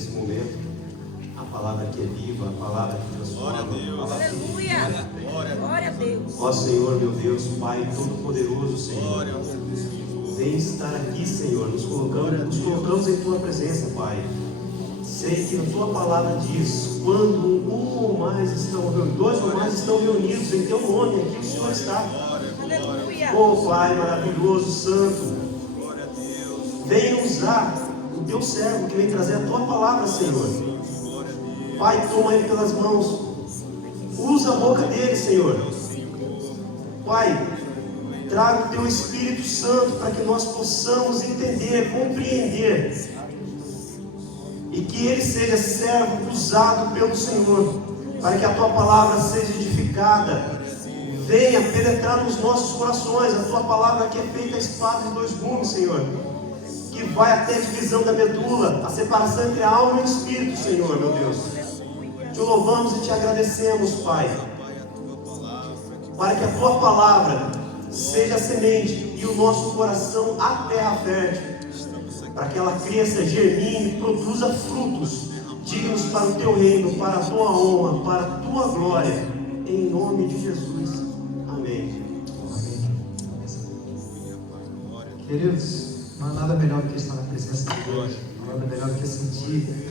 nesse momento. A palavra que é viva, a palavra que transforma. Aleluia! Glória a Deus! Ó Senhor, meu Deus, Pai Todo-Poderoso, Senhor. Vem estar aqui, Senhor. Nos colocamos em Tua presença, Pai. Sei que a Tua palavra diz: quando um ou mais estão reunidos, dois ou mais estão reunidos em Teu nome, aqui o Senhor está. Aleluia! Oh Pai maravilhoso, santo, venha usar o Teu servo que vem trazer a Tua palavra, Senhor. Pai, toma ele pelas mãos, usa a boca dele, Senhor. Pai, traga o Teu Espírito Santo para que nós possamos entender, compreender, e que ele seja servo usado pelo Senhor, para que a Tua palavra seja edificada, venha penetrar nos nossos corações. A Tua palavra que é feita a espada de dois gumes, Senhor, que vai até a divisão da medula, a separação entre a alma e o espírito, Senhor, meu Deus. Te louvamos e te agradecemos, Pai, para que a Tua palavra seja a semente e o nosso coração a terra fértil, para que ela cresça, germine, produza frutos dignos para o Teu reino, para a Tua honra, para a Tua glória, em nome de Jesus. Amém. Queridos, não há nada melhor do que estar na presença de Deus, não há nada melhor do que sentir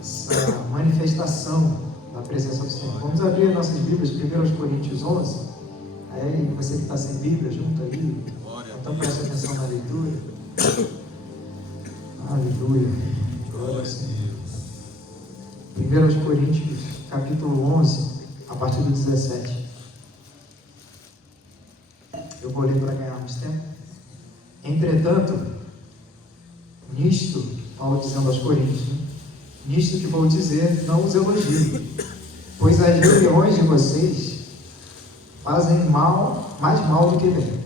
essa manifestação da presença do Senhor. Vamos abrir nossas Bíblias, 1 Coríntios 11. Aí, você que está sem Bíblia, junto aí, então presta atenção na leitura. Aleluia. Glória ao Senhor. 1 Coríntios, capítulo 11, a partir do 17. Eu vou ler para ganharmos tempo. Entretanto, nisto, Paulo dizendo aos Coríntios, né? Nisto que vou dizer, não os elogio, pois as reuniões de vocês fazem mais mal do que bem.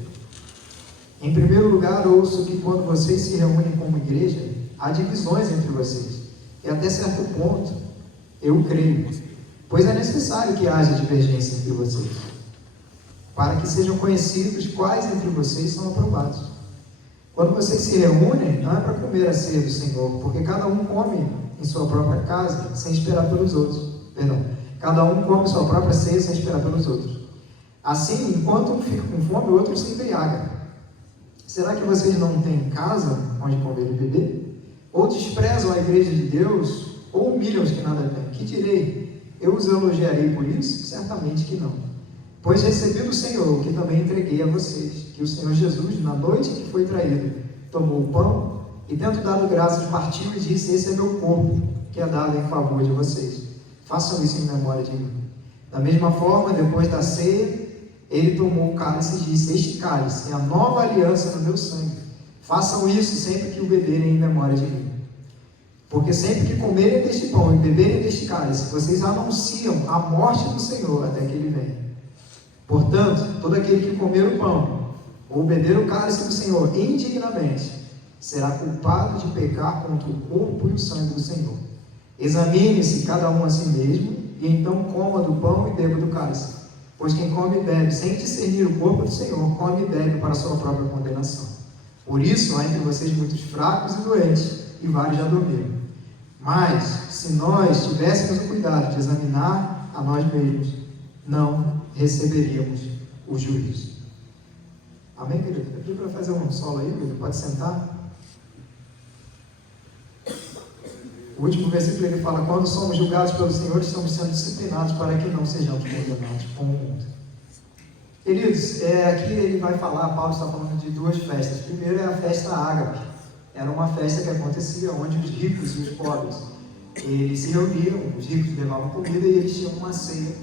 Em primeiro lugar, ouço que quando vocês se reúnem como igreja, há divisões entre vocês, e até certo ponto, eu creio, pois é necessário que haja divergência entre vocês, para que sejam conhecidos quais entre vocês são aprovados. Quando vocês se reúnem, não é para comer a ceia do Senhor, porque cada um come em sua própria casa, sem esperar pelos outros. Cada um come sua própria ceia, sem esperar pelos outros. Assim, enquanto um fica com fome, o outro se embriaga. Será que vocês não têm casa onde comer e beber? Ou desprezam a igreja de Deus, ou humilham os que nada têm? Que direi? Eu os elogiarei por isso? Certamente que não. Pois recebi do Senhor o que também entreguei a vocês, que o Senhor Jesus, na noite em que foi traído, tomou o pão e, tendo dado graças, partiu e disse: esse é meu corpo, que é dado em favor de vocês. Façam isso em memória de mim. Da mesma forma, depois da ceia, ele tomou o cálice e disse: este cálice é a nova aliança no meu sangue. Façam isso sempre que o beberem em memória de mim. Porque sempre que comerem deste pão e beberem deste cálice, vocês anunciam a morte do Senhor até que ele venha. Portanto, todo aquele que comer o pão ou beber o cálice do Senhor indignamente será culpado de pecar contra o corpo e o sangue do Senhor. Examine-se cada um a si mesmo, e então coma do pão e beba do cálice. Pois quem come e bebe sem discernir o corpo do Senhor, come e bebe para a sua própria condenação. Por isso há entre vocês muitos fracos e doentes, e vários já dormiram. Mas, se nós tivéssemos o cuidado de examinar a nós mesmos, não receberíamos o juízo. Amém, querido? Eu pedi para fazer um solo aí, querido. Pode sentar. O último versículo ele fala: quando somos julgados pelo Senhor, estamos sendo disciplinados para que não sejamos condenados com o mundo. Queridos, aqui ele vai falar, Paulo está falando de duas festas. Primeiro é a festa ágape. Era uma festa que acontecia onde os ricos e os pobres, eles se reuniam, os ricos levavam comida e eles tinham uma ceia,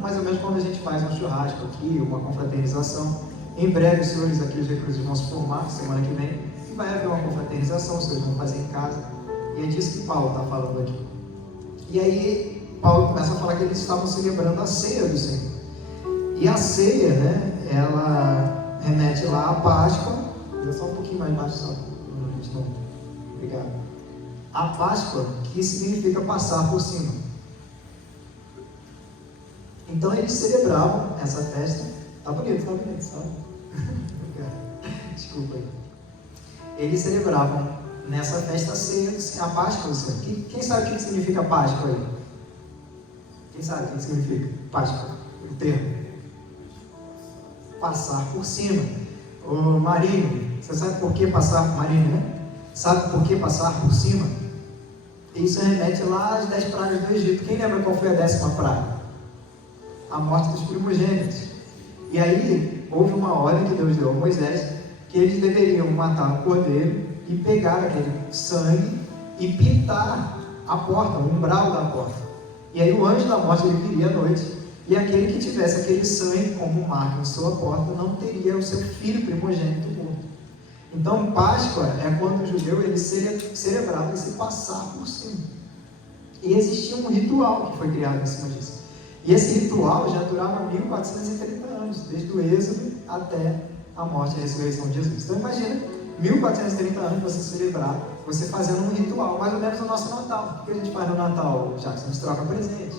mais ou menos quando a gente faz um churrasco aqui, uma confraternização. Em breve os senhores aqui, os reclusos, vão se formar, semana que vem, e vai haver uma confraternização, os senhores vão fazer em casa, e é disso que Paulo está falando aqui. E aí Paulo começa a falar que eles estavam celebrando a ceia do Senhor. E a ceia, né, ela remete lá à Páscoa. Só um pouquinho mais baixo, só. Obrigado. A Páscoa, que significa passar por cima. Então eles celebravam essa festa. Tá bonito, sabe? Desculpa aí. Eles celebravam nessa festa ceia, a Páscoa do Senhor. Quem sabe o que significa Páscoa aí? Quem sabe o que significa Páscoa? O termo. Passar por cima. Ô Marinho, você sabe por que passar, Marinho, né? Sabe por que passar por cima? Isso remete lá às 10 pragas do Egito. Quem lembra qual foi a 10ª praga? A morte dos primogênitos. E aí, houve uma ordem que Deus deu a Moisés, que eles deveriam matar o cordeiro e pegar aquele sangue e pintar a porta, o umbral da porta. E aí o anjo da morte, ele viria à noite, e aquele que tivesse aquele sangue como marca em sua porta, não teria o seu filho primogênito morto. Então, Páscoa é quando o judeu ele celebrava esse passar por cima. E existia um ritual que foi criado em cima disso. E esse ritual já durava 1430 anos, desde o Êxodo até a morte e a ressurreição de Jesus. Então, imagina, 1430 anos você celebrar, você fazendo um ritual, mais ou menos no nosso Natal. O que a gente faz no Natal, Jackson? A gente troca presente.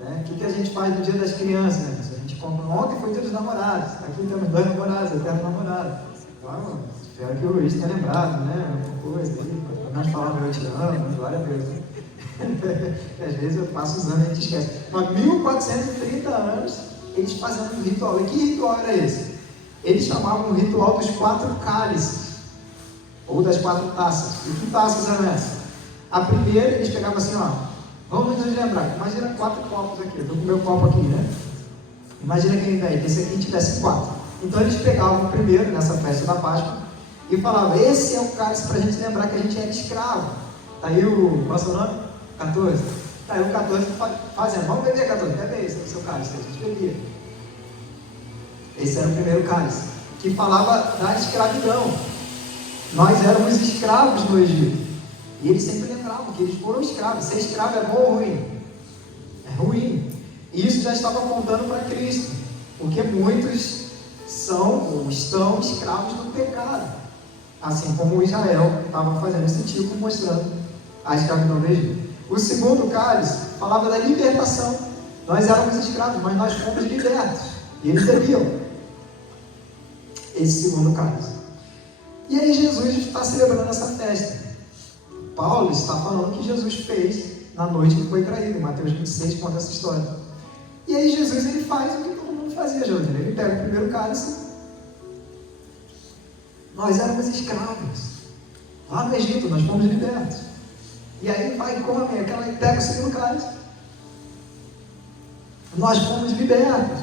Né? O que a gente faz no Dia das Crianças? Né? A gente compra. Ontem foi Dia dos Namorados, aqui temos 2 namorados, eterno namorado. Então, espero que o Luiz tenha lembrado, né? Uma coisa aí, para nós falar eu te amo, glória a Deus. Né? Às vezes eu passo os anos e a gente esquece. Mas 1430 anos, eles fazendo um ritual. E que ritual era esse? Eles chamavam o ritual dos 4 cálices, ou das 4 taças. E que taças eram essas? A primeira, eles pegavam assim, ó, vamos nos lembrar, imagina 4 copos aqui, eu estou com o meu copo aqui, né? Imagina que esse aqui tivesse 4. Então eles pegavam o primeiro, nessa festa da Páscoa, e falavam, esse é o cálice para a gente lembrar que a gente era escravo. Tá aí qual é o seu nome? 14? Tá aí o 14 fazendo, vamos beber 14, bebe esse, é o seu cálice, a gente bebia. Esse era o primeiro cálice, que falava da escravidão. Nós éramos escravos no Egito. E eles sempre lembravam que eles foram escravos. Ser escravo é bom ou ruim? É ruim. E isso já estava apontando para Cristo. Porque muitos são ou estão escravos do pecado. Assim como Israel estava fazendo esse tipo, mostrando a escravidão do Egito. O segundo cálice falava da libertação. Nós éramos escravos, mas nós fomos libertos. E eles bebiam esse segundo cálice. E aí Jesus está celebrando essa festa. Paulo está falando que Jesus fez na noite que foi traído. Em Mateus 26 conta essa história. E aí Jesus ele faz o que todo mundo fazia, Jordan. Ele pega o primeiro cálice. Nós éramos escravos. Lá no Egito, nós fomos libertos. E aí vai e come, e pega o segundo cálice. Nós fomos libertos.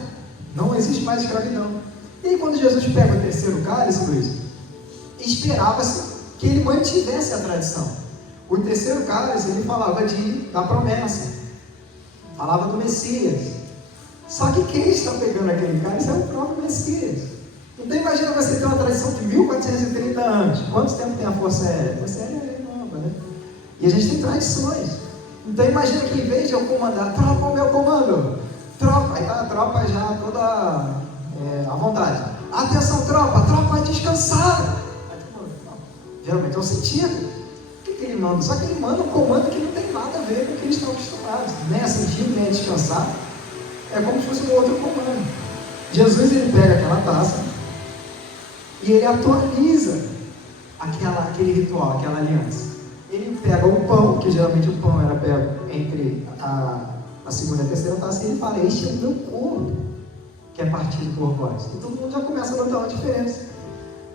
Não existe mais escravidão. E aí quando Jesus pega o terceiro cálice, Luiz, esperava-se que ele mantivesse a tradição. O terceiro cálice, ele falava da promessa. Falava do Messias. Só que quem está pegando aquele cálice é o próprio Messias. Então imagina você ter uma tradição de 1430 anos. Quanto tempo tem a Força Aérea? A Força Aérea é nova, né? E a gente tem tradições. Então imagina que em vez de eu comandar, tropa o meu comando. Tropa, aí tá a tropa já toda à vontade. Atenção tropa vai descansar. Geralmente é o sentido. O que ele manda? Só que ele manda um comando que não tem nada a ver com o que eles estão acostumados. Nem a sentir, nem a descansar. É como se fosse um outro comando. Jesus ele pega aquela taça e ele atualiza aquele ritual, aquela aliança. Ele pega o pão, que geralmente o pão era pego entre a segunda e a terceira taça, e ele fala, este é o meu corpo, que é partido por vós. E todo mundo já começa a notar uma diferença.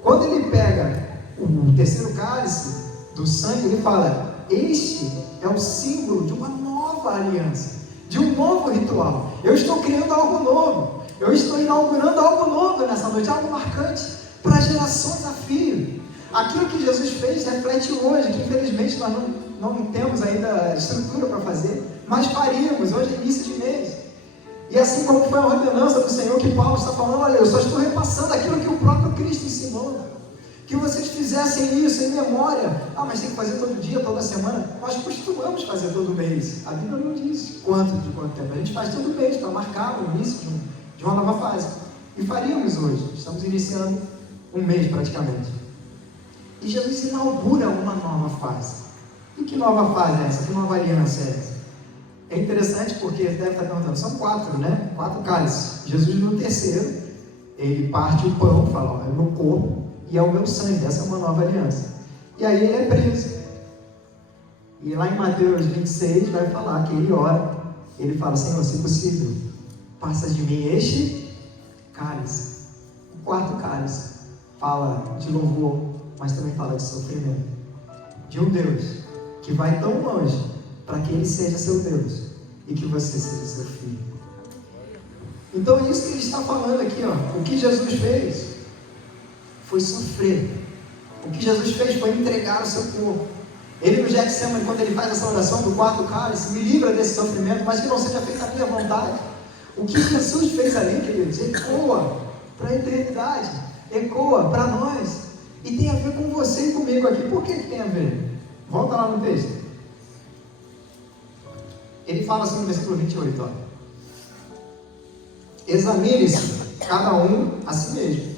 Quando ele pega o terceiro cálice do sangue, ele fala, este é o símbolo de uma nova aliança, de um novo ritual. Eu estou criando algo novo. Eu estou inaugurando algo novo nessa noite, algo marcante para gerações a fio. Aquilo que Jesus fez reflete hoje, que infelizmente nós não temos ainda estrutura para fazer, mas faríamos, hoje é início de mês. E assim como foi a ordenança do Senhor, que Paulo está falando, olha, eu só estou repassando aquilo que o próprio Cristo ensinou. Que vocês fizessem isso em memória. Ah, mas tem que fazer todo dia, toda semana. Nós costumamos fazer todo mês. A Bíblia não diz de quanto tempo. A gente faz todo mês para marcar o início de uma nova fase. E faríamos hoje. Estamos iniciando um mês praticamente. E Jesus inaugura uma nova fase. E que nova fase é essa? Que nova aliança é essa? É interessante porque deve estar perguntando, são 4, né? 4 cálices. Jesus no terceiro, ele parte o pão, fala, é o meu corpo e é o meu sangue. Essa é uma nova aliança. E aí ele é preso. E lá em Mateus 26 vai falar que ele ora. Ele fala: Senhor, se possível, passa de mim este cálice. O quarto cálice fala de louvor, mas também fala de sofrimento. De um Deus que vai tão longe para que Ele seja seu Deus e que você seja seu filho. Então é isso que Ele está falando aqui, ó. O que Jesus fez foi sofrer. O que Jesus fez foi entregar o seu corpo. Ele no Getsemane, quando Ele faz essa oração do quarto cálice, me livra desse sofrimento, mas que não seja feita a minha vontade. O que Jesus fez ali, queridos, ecoa para a eternidade, ecoa para nós, e tem a ver com você e comigo aqui. Por que tem a ver? Volta lá no texto. Ele fala assim no versículo 28, ó: examine-se cada um a si mesmo,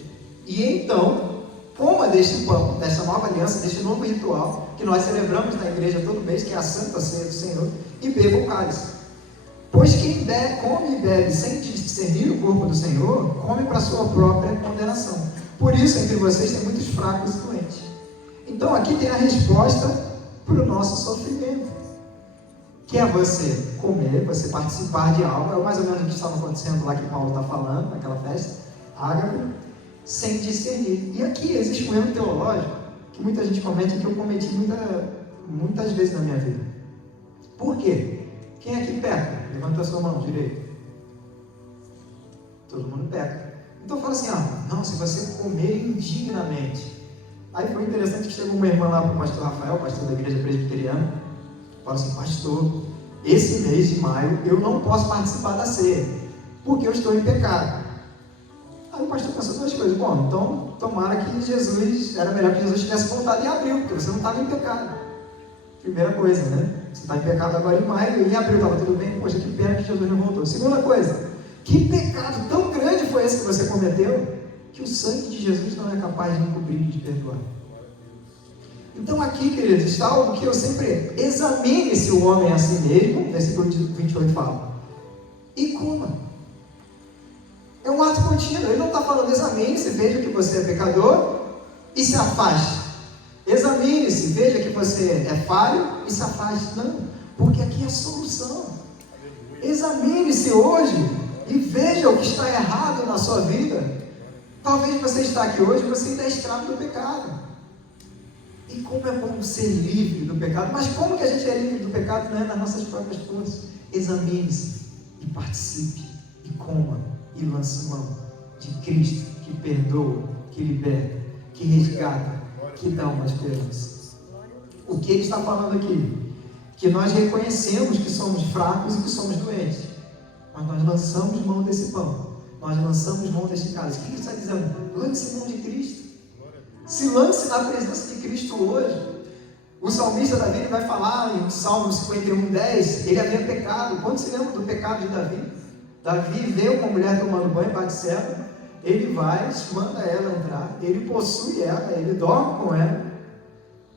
e então coma deste pão, desta nova aliança, deste novo ritual que nós celebramos na igreja todo mês, que é a Santa Ceia do Senhor, e beba o cálice. Pois quem come e bebe sem discernir o corpo do Senhor, come para a sua própria condenação. Por isso, entre vocês tem muitos fracos e doentes. Então, aqui tem a resposta para o nosso sofrimento, que é você comer, você participar de algo. É mais ou menos o que estava acontecendo lá que Paulo está falando, naquela festa, ágape, sem discernir. E aqui existe um erro teológico que muita gente comete, que eu cometi muitas vezes na minha vida. Por quê? Quem aqui peca? Levanta a sua mão direita. Todo mundo peca. Então fala assim: não, se você comer indignamente. Aí foi interessante que chegou uma irmã lá para o pastor Rafael, pastor da igreja presbiteriana, fala assim: pastor, esse mês de maio eu não posso participar da ceia, porque eu estou em pecado. Aí o pastor pensou duas coisas: bom, então tomara que Jesus, era melhor que Jesus tivesse voltado em abril, porque você não estava em pecado. Primeira coisa, né? Você está em pecado agora em maio, e em abril estava tudo bem. Poxa, que pena que Jesus não voltou. Segunda coisa: que pecado tão grande foi esse que você cometeu, que o sangue de Jesus não é capaz de encobrir e de perdoar. Então aqui, queridos, está algo que eu sempre: examine-se o homem a si mesmo, versículo 28 fala, e coma. É um ato contínuo. Ele não está falando: examine-se, veja que você é pecador e se afaste. Examine-se, veja que você é falho e se afaste. Não, porque aqui é a solução. Examine-se hoje e veja o que está errado na sua vida. Talvez você está aqui hoje e você ainda é escravo do pecado. E como é bom ser livre do pecado. Mas como que a gente é livre do pecado? Não é nas nossas próprias forças. Examine-se e participe, e coma, e lance mão de Cristo, que perdoa, que liberta, que resgata, que dá uma esperança. O que ele está falando aqui? Que nós reconhecemos que somos fracos e que somos doentes, mas nós lançamos mão desse pão, nós lançamos mão deste cálice. O que ele está dizendo? Lance mão de Cristo, se lance na presença de Cristo hoje. O salmista Davi vai falar em Salmo 51:10, ele havia pecado. Quando se lembra do pecado de Davi? Davi vê uma mulher tomando banho, Batseba, ele vai, manda ela entrar, ele possui ela, ele dorme com ela,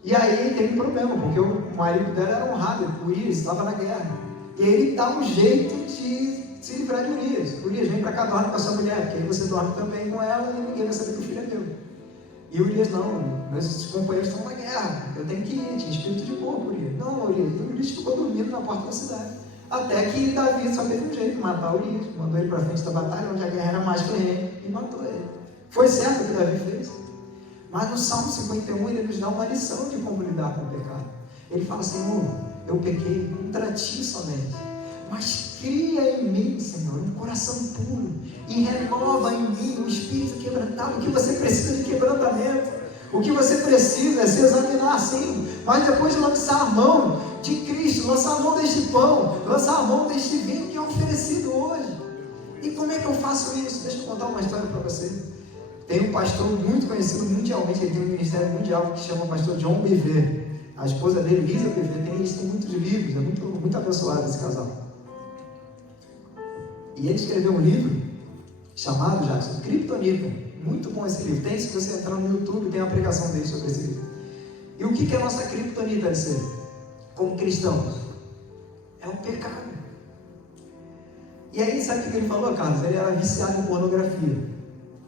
e aí tem um problema, porque o marido dela era honrado, Urias estava na guerra, e aí ele dá um jeito de se livrar de Urias. Urias, vem para cá, dorme com a sua mulher, porque aí você dorme também com ela e ninguém vai saber que o filho é meu. E Urias: não, meus companheiros estão na guerra, eu tenho que ir, tinha espírito de porco, Urias. Não, Urias ficou dormindo na porta da cidade. Até que Davi só teve um jeito de matar Urias, mandou ele para frente da batalha, onde a guerra era mais ferrenha, e matou ele. Foi certo o que Davi fez. Mas no Salmo 51 ele nos dá uma lição de como lidar com o pecado. Ele fala: Senhor, eu pequei contra ti somente, mas cria em mim, Senhor, um coração puro, e renova em mim um espírito quebrantado. O que você precisa de quebrantamento, o que você precisa é se examinar sim, mas depois de lançar a mão de Cristo, lançar a mão deste pão, lançar a mão deste vinho que é oferecido hoje. E como é que eu faço isso? Deixa eu contar uma história para você. Tem um pastor muito conhecido mundialmente, ele tem um ministério mundial que chama pastor John Bevere. A esposa dele, Lisa Bevere, eles têm muitos livros, é muito abençoado esse casal. E ele escreveu um livro chamado, Jackson, Kryptonita. Muito bom esse livro. Tem, se você entrar no YouTube, tem uma pregação dele sobre esse livro. E o que é a nossa Kryptonita de ser, como cristãos? É o pecado. E aí, sabe o que ele falou, Carlos? Ele era viciado em pornografia.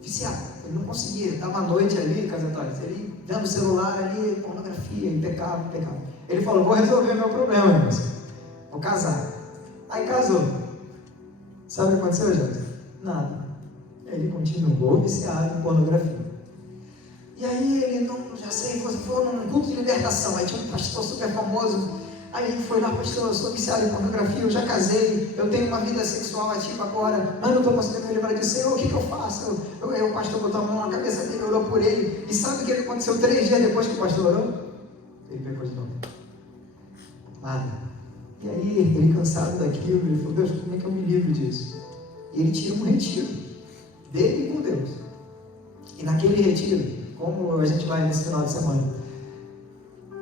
Viciado. Ele não conseguia. Estava à noite ali, Casetórios, ele vendo o celular ali, pornografia, pecava. Ele falou, vou resolver meu problema, irmãos. Vou casar. Aí casou. Sabe o que aconteceu, gente? Nada. Ele continuou viciado em pornografia. E aí ele, não, já sei, você foi num culto de libertação. Aí tinha um pastor super famoso. Aí ele foi lá, pastor, eu sou viciado em pornografia, eu já casei, eu tenho uma vida sexual ativa agora, mas não estou conseguindo me livrar disso. Senhor, o que eu faço? O pastor botou a mão na cabeça dele, orou por ele. E sabe o que aconteceu 3 dias depois que o pastor orou? Ele pecou de novo. Nada. E aí ele cansado daquilo, ele falou, Deus, como é que eu me livro disso? E ele tira um retiro dele com Deus. E naquele retiro, como a gente vai nesse final de semana,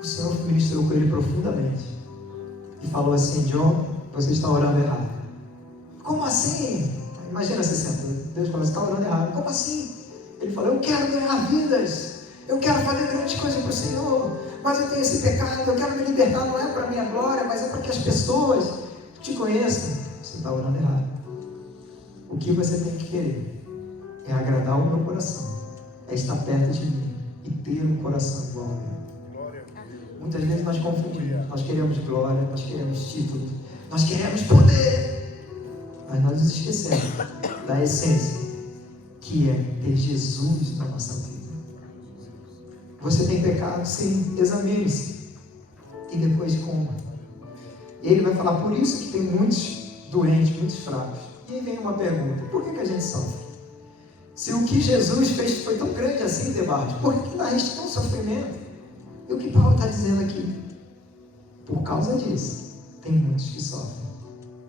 o Senhor ministrou com ele profundamente e falou assim, John, você está orando errado. Como assim? Imagina você senta, Deus fala, você está orando errado. Como assim? Ele falou, eu quero ganhar vidas, eu quero fazer grandes coisas para o Senhor, mas eu tenho esse pecado, eu quero me libertar, não é para a minha glória, mas é para que as pessoas te conheçam. Você está orando errado. O que você tem que querer é agradar o meu coração, é estar perto de mim e ter um coração igual ao meu. Muitas vezes nós confundimos, nós queremos glória, nós queremos título, nós queremos poder, mas nós nos esquecemos da essência, que é ter Jesus na nossa vida. Você tem pecado? Sim, examine-se e depois coma. E ele vai falar, por isso que tem muitos doentes, muitos fracos. E aí vem uma pergunta, por que a gente sofre? Se o que Jesus fez foi tão grande assim, Debarros, por que ainda resta tão sofrimento? E o que Paulo está dizendo aqui? Por causa disso, tem muitos que sofrem.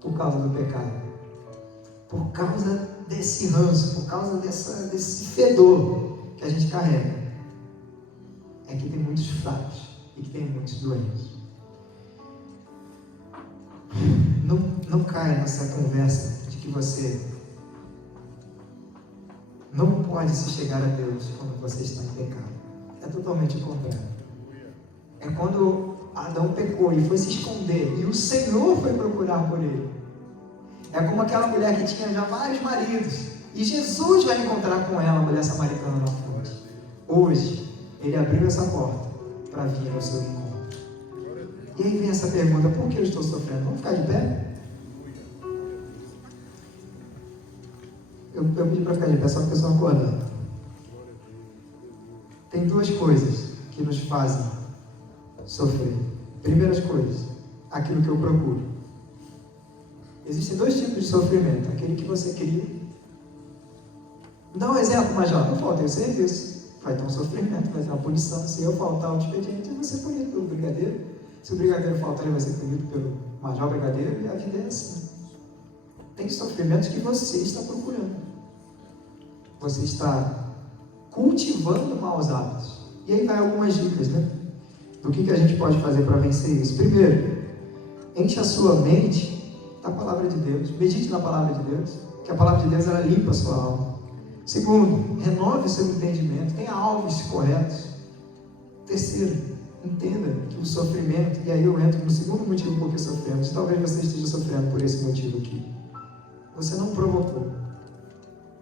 Por causa do pecado. Por causa desse ranço, por causa desse fedor que a gente carrega. É que tem muitos fracos e que tem muitos doentes. Não caia nessa conversa de que você não pode se chegar a Deus quando você está em pecado. É totalmente o contrário. É quando Adão pecou e foi se esconder e o Senhor foi procurar por ele. É como aquela mulher que tinha já vários maridos e Jesus vai encontrar com ela, a mulher samaritana na fonte. Hoje, ele abriu essa porta para vir ao seu encontro. E aí vem essa pergunta, por que eu estou sofrendo? Vamos ficar de pé? Eu pedi para ficar de pé, só que eu estou acordando. Tem 2 coisas que nos fazem sofrer. Primeiras coisas, aquilo que eu procuro. Existem 2 tipos de sofrimento. Aquele que você cria. Dá um exemplo, Major. Não falta o serviço. Vai ter um sofrimento, vai ter uma punição. Se eu faltar o expediente, eu vou ser punido pelo brigadeiro. Se o brigadeiro faltar, ele vai ser punido pelo Major Brigadeiro. E a vida é assim. Tem sofrimentos que você está procurando. Você está cultivando maus hábitos. E aí vai algumas dicas, né? Do que a gente pode fazer para vencer isso. Primeiro, enche a sua mente da palavra de Deus. Medite na palavra de Deus, que a palavra de Deus ela limpa a sua alma. Segundo, renove o seu entendimento. Tenha alvos corretos. Terceiro, entenda que o sofrimento, e aí eu entro no segundo motivo por que sofremos. Talvez você esteja sofrendo por esse motivo aqui. Você não provocou,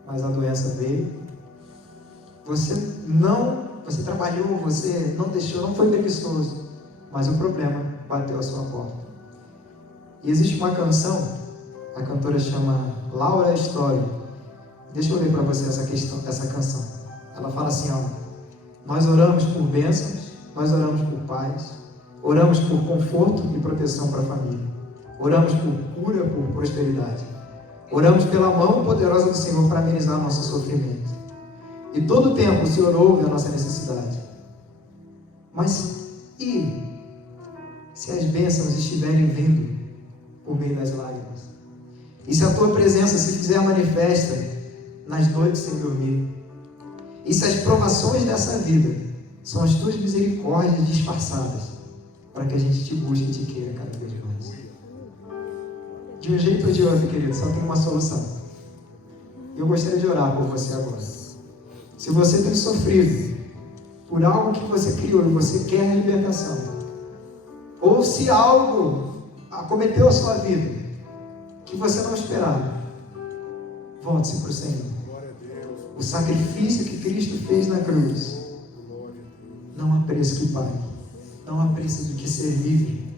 mas a doença veio. Você trabalhou, você não deixou, não foi preguiçoso, mas o problema bateu a sua porta. E existe uma canção, a cantora chama Laura Story. Deixa eu ler para você essa canção. Ela fala assim, ó, nós oramos por bênçãos, nós oramos por paz, oramos por conforto e proteção para a família, oramos por cura, por prosperidade, oramos pela mão poderosa do Senhor para amenizar nosso sofrimento. E todo o tempo o Senhor ouve a nossa necessidade. Mas e se as bênçãos estiverem vindo por meio das lágrimas? E se a tua presença se fizer manifesta nas noites sem dormir? E se as provações dessa vida são as tuas misericórdias disfarçadas para que a gente te busque e te queira cada vez mais? De um jeito ou de outro, querido, só tem uma solução. Eu gostaria de orar por você agora. Se você tem sofrido por algo que você criou e você quer a libertação, ou se algo acometeu a sua vida que você não esperava, volte-se para o Senhor. O sacrifício que Cristo fez na cruz não há preço que pague. não há preço do que ser livre.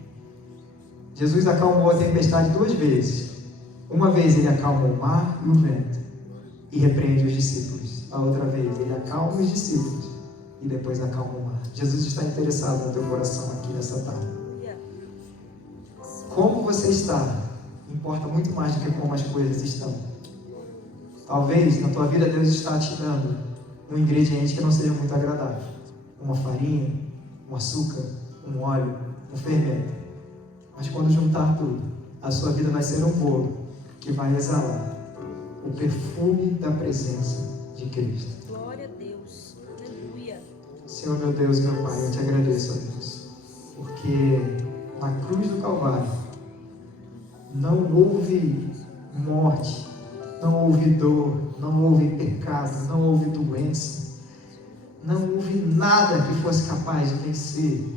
Jesus acalmou a tempestade 2 vezes. Uma vez ele acalma o mar e o vento e repreende os discípulos. A outra vez ele acalma os discípulos e depois acalma o mar. Jesus está interessado no teu coração aqui nessa tarde. Como você está importa muito mais do que como as coisas estão. Talvez na tua vida Deus está te dando um ingrediente que não seja muito agradável. Uma farinha, um açúcar, um óleo, um fermento. Mas quando juntar tudo, a sua vida vai ser um bolo que vai exalar o perfume da presença de Cristo. Glória a Deus. Aleluia. Senhor, meu Deus, meu Pai, eu te agradeço, ó Deus, porque na cruz do Calvário não houve morte, não houve dor, não houve pecado, não houve doença, não houve nada que fosse capaz de vencer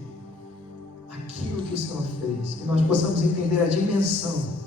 aquilo que o Senhor fez. Que nós possamos entender a dimensão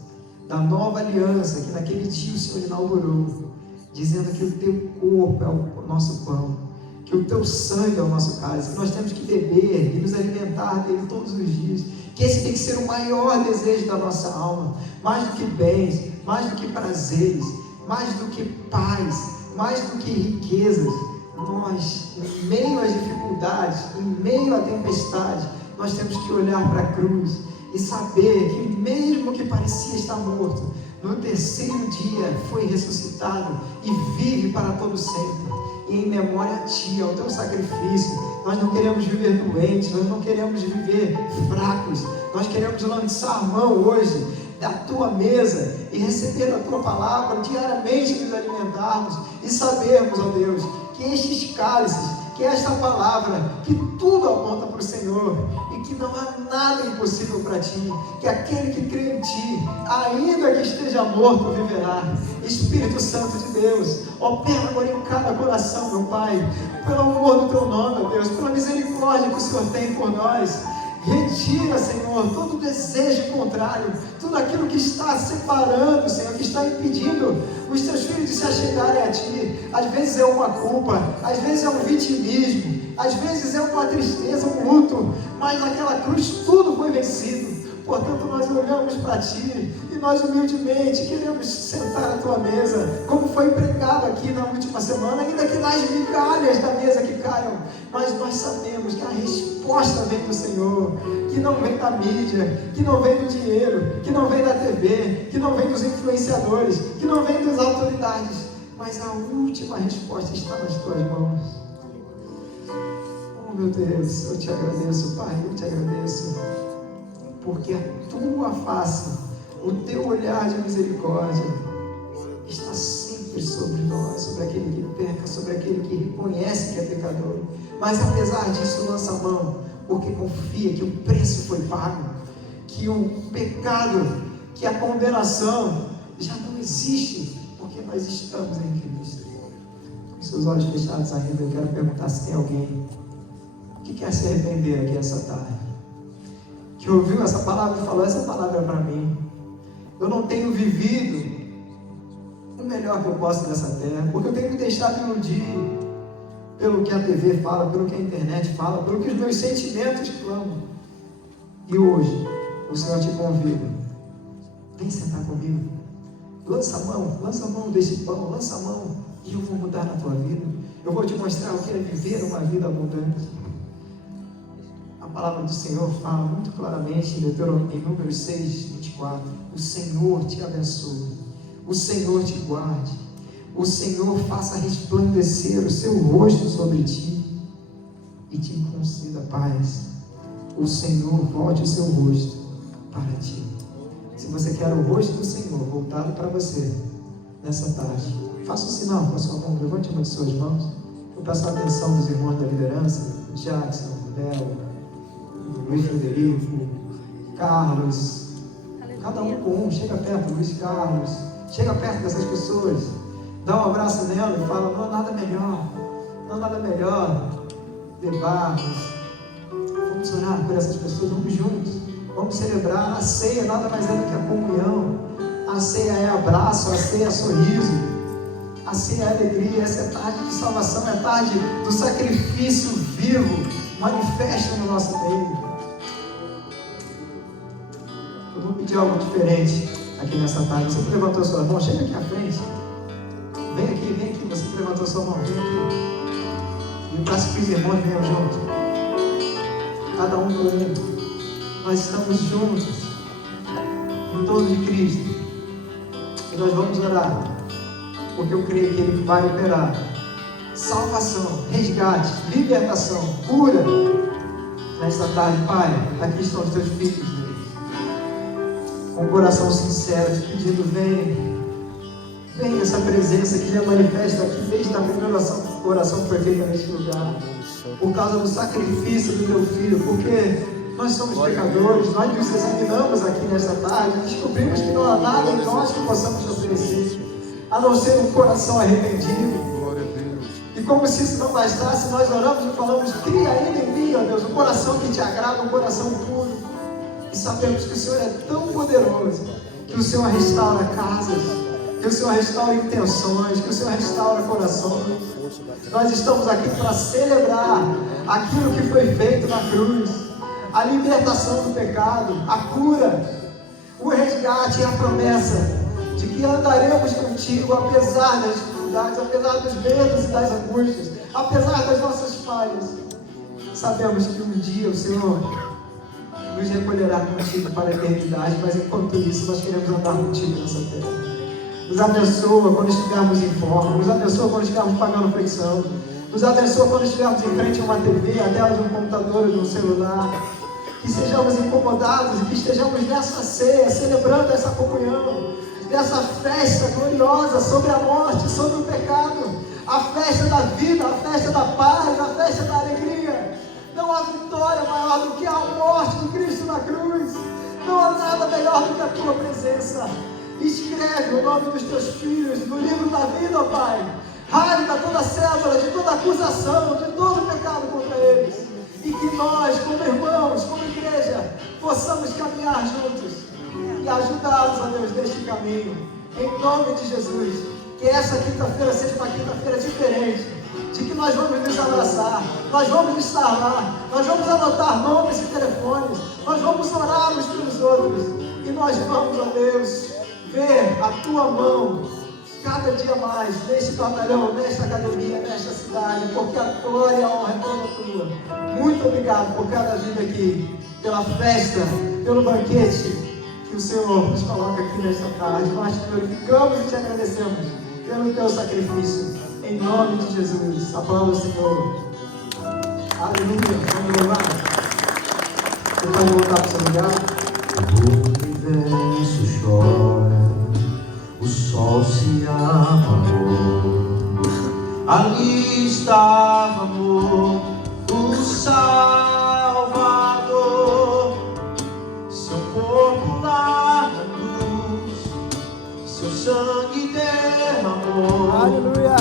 da nova aliança que naquele dia o Senhor inaugurou, dizendo que o teu corpo é o nosso pão, que o teu sangue é o nosso cálice, que nós temos que beber e nos alimentar dele todos os dias, que esse tem que ser o maior desejo da nossa alma, mais do que bens, mais do que prazeres, mais do que paz, mais do que riquezas. Nós, em meio às dificuldades, em meio à tempestade, nós temos que olhar para a cruz e saber que mesmo que parecia estar morto, no terceiro dia foi ressuscitado e vive para todo sempre. E em memória a Ti, ao Teu sacrifício, nós não queremos viver doentes, nós não queremos viver fracos, nós queremos lançar mão hoje da Tua mesa e receber a Tua palavra, diariamente nos alimentarmos e sabermos, ó Deus, que estes cálices, que esta palavra, que tudo aponta para o Senhor e que não há nada impossível para Ti, que aquele que crê em Ti, ainda que esteja morto, viverá. Espírito Santo de Deus, opera agora em cada coração, meu Pai, pelo amor do Teu nome, ó Deus, pela misericórdia que o Senhor tem por nós. Retira, Senhor, todo desejo contrário, tudo aquilo que está separando, Senhor, que está impedindo os Teus filhos de se achegarem a Ti. Às vezes é uma culpa, às vezes é um vitimismo, às vezes é uma tristeza, um luto, mas naquela cruz tudo foi vencido. Portanto, nós olhamos para Ti e nós humildemente queremos sentar à Tua mesa, como foi pregado aqui na última semana, ainda que nas migalhas da mesa que caiam, mas nós sabemos que a resposta vem do Senhor, que não vem da mídia, que não vem do dinheiro, que não vem da TV, que não vem dos influenciadores, que não vem das autoridades, mas a última resposta está nas Tuas mãos. Oh meu Deus, eu Te agradeço, Pai, eu Te agradeço, porque a Tua face, o Teu olhar de misericórdia está sempre sobre nós, sobre aquele que peca, sobre aquele que reconhece que é pecador, mas apesar disso lança a mão, porque confia que o preço foi pago, que o pecado, que a condenação já não existe, porque nós estamos em Cristo. Com seus olhos fechados ainda, eu quero perguntar se tem alguém que quer se arrepender aqui essa tarde, que ouviu essa palavra e falou: essa palavra é para mim. Eu não tenho vivido o melhor que eu posso nessa terra, porque eu tenho me deixado iludir pelo que a TV fala, pelo que a internet fala, pelo que os meus sentimentos clamam. E hoje o Senhor te convida: vem sentar comigo, lança a mão desse pão, lança a mão, e eu vou mudar na tua vida. Eu vou te mostrar o que é viver uma vida abundante. A palavra do Senhor fala muito claramente em Números 6, 24: o Senhor te abençoe, o Senhor te guarde, o Senhor faça resplandecer o seu rosto sobre ti e te conceda paz. O Senhor volte o seu rosto para ti. Se você quer o rosto do Senhor voltado para você nessa tarde, faça um sinal com a sua mão, levante uma de suas mãos. Eu peço a atenção dos irmãos da liderança, Jackson, Bel, Luiz Frederico, Carlos, cada um com um. Chega perto, Luiz Carlos, chega perto dessas pessoas, dá um abraço nela e fala: não há nada melhor, não há nada melhor. Barros, vamos orar por essas pessoas, vamos juntos, vamos celebrar. A ceia nada mais é do que a comunhão, a ceia é abraço, a ceia é sorriso, a ceia é alegria. Essa é a tarde de salvação, é a tarde do sacrifício vivo, manifesto no nosso meio. de algo diferente aqui nessa tarde. Você que levantou a sua mão, chega aqui à frente. Vem aqui, você que levantou a sua mão, vem aqui. E eu peço que os irmãos venham junto. Cada um com um. Nós estamos juntos, em torno de Cristo. E nós vamos orar, porque eu creio que Ele vai operar salvação, resgate, libertação, cura. Nesta tarde, Pai, aqui estão os teus filhos, Deus, com um coração sincero, te pedindo, vem essa presença que já manifesta aqui desde a primeira oração que foi feita neste lugar, por causa do sacrifício do teu filho, porque nós somos pecadores, nós nos examinamos aqui nesta tarde, descobrimos que não há nada em nós que possamos te oferecer, a não ser um coração arrependido. E como se isso não bastasse, nós oramos e falamos, cria ainda em mim, ó Deus, um coração que te agrada, um coração puro. E sabemos que o Senhor é tão poderoso, que o Senhor restaura casas, que o Senhor restaura intenções, que o Senhor restaura corações. Nós estamos aqui para celebrar aquilo que foi feito na cruz, a libertação do pecado, a cura, o resgate e a promessa de que andaremos contigo apesar das dificuldades, apesar dos medos e das angústias, apesar das nossas falhas. Sabemos que um dia o Senhor nos recolherá contigo para a eternidade, mas enquanto isso nós queremos andar contigo nessa terra. Nos abençoa quando estivermos em forma, nos abençoa quando estivermos pagando flexão, nos abençoa quando estivermos em frente a uma TV, a tela de um computador ou de um celular. Que sejamos incomodados e que estejamos nessa ceia, celebrando essa comunhão, dessa festa gloriosa sobre a morte, sobre o pecado, a festa da vida, a festa da paz, a festa da alegria. Não há vitória maior do que a morte de Cristo na cruz. Não há nada melhor do que a tua presença. Escreve o nome dos teus filhos no livro da vida, ó Pai. Rasga toda célula, de toda acusação, de todo pecado contra eles. E que nós, como irmãos, como igreja, possamos caminhar juntos e ajudá-los, ó Deus, neste caminho. Em nome de Jesus. Que essa quinta-feira seja uma quinta-feira diferente. De que nós vamos nos abraçar, nós vamos estar lá, nós vamos anotar nomes e telefones, nós vamos orar uns pelos outros. E nós vamos, ó Deus, ver a tua mão cada dia mais neste batalhão, nesta academia, nesta cidade, porque a glória e a honra é toda tua. Muito obrigado por cada vida aqui, pela festa, pelo banquete que o Senhor nos coloca aqui nesta tarde. Nós te glorificamos e te agradecemos pelo teu sacrifício, em nome de Jesus. Aplauda o Senhor. Aleluia. Vamos louvar. Você pode voltar para o seu lugar? O universo chora, o sol se apagou. Ali estava amor, o Salvador. Seu corpo lá na cruz, seu sangue derramou. Aleluia.